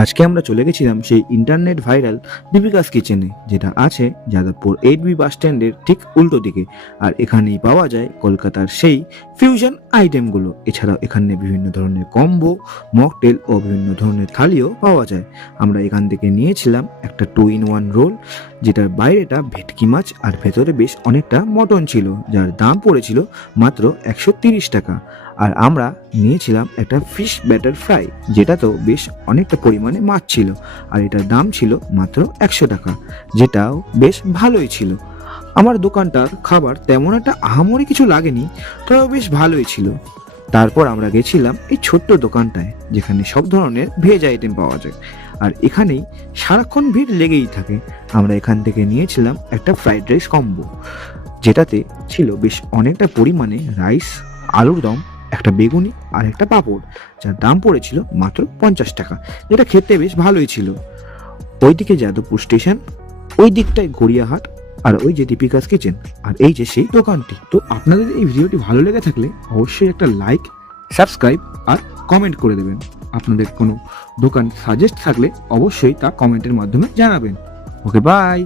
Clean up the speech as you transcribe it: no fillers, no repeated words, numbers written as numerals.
আজকে আমরা চলে গেছিলাম সেই ইন্টারনেট ভাইরাল দীপিকাস কিচেনে, যেটা আছে যাদবপুর 8B বাস স্ট্যান্ডের ঠিক উল্টো দিকে। আর এখানেই পাওয়া যায় কলকাতার সেই ফিউশন আইটেমগুলো। এছাড়াও এখানে বিভিন্ন ধরনের কম্বো, মকটেল ও বিভিন্ন ধরনের থালিও পাওয়া যায়। আমরা এখান থেকে নিয়েছিলাম একটা 2-in-1 রোল, যেটার বাইরেটা ভেটকি মাছ আর ভেতরে বেশ অনেকটা মটন ছিল, যার দাম পড়েছিল মাত্র 130 টাকা। আর আমরা নিয়েছিলাম একটা ফিশ ব্যাটার ফ্রাই, যেটাতেও বেশ অনেকটা পরিমাণে মাছ ছিল, আর এটার দাম ছিল মাত্র 100 টাকা, যেটাও বেশ ভালোই ছিল। আমার দোকানটার খাবার তেমন একটা আহামরি কিছু লাগেনি, তবে বেশ ভালোই ছিল। তারপর আমরা গেছিলাম এই ছোট্ট দোকানটায়, যেখানে সব ধরনের ভেজ আইটেম পাওয়া যায়, আর এখানেই সারাক্ষণ ভিড় লেগেই থাকে। আমরা এখান থেকে নিয়েছিলাম একটা ফ্রাইড রাইস কম্বো, যেটাতে ছিল বেশ অনেকটা পরিমাণে রাইস, আলুর দম, একটা বেগুনি আর একটা পাঁপড়, যার দাম পড়েছিল মাত্র 50 টাকা, যেটা খেতে বেশ ভালোই ছিল। ওইদিকে যাদবপুর স্টেশন, ওই দিকটায় গড়িয়াহাট, আর ওই যে দীপিকাস কিচেন, আর এই যে সেই দোকানটি। তো আপনাদের এই ভিডিওটি ভালো লেগে থাকলে অবশ্যই একটা লাইক, সাবস্ক্রাইব আর কমেন্ট করে দেবেন। আপনাদের কোনো দোকান সাজেস্ট থাকলে অবশ্যই তা কমেন্টের মাধ্যমে জানাবেন। ওকে, বাই।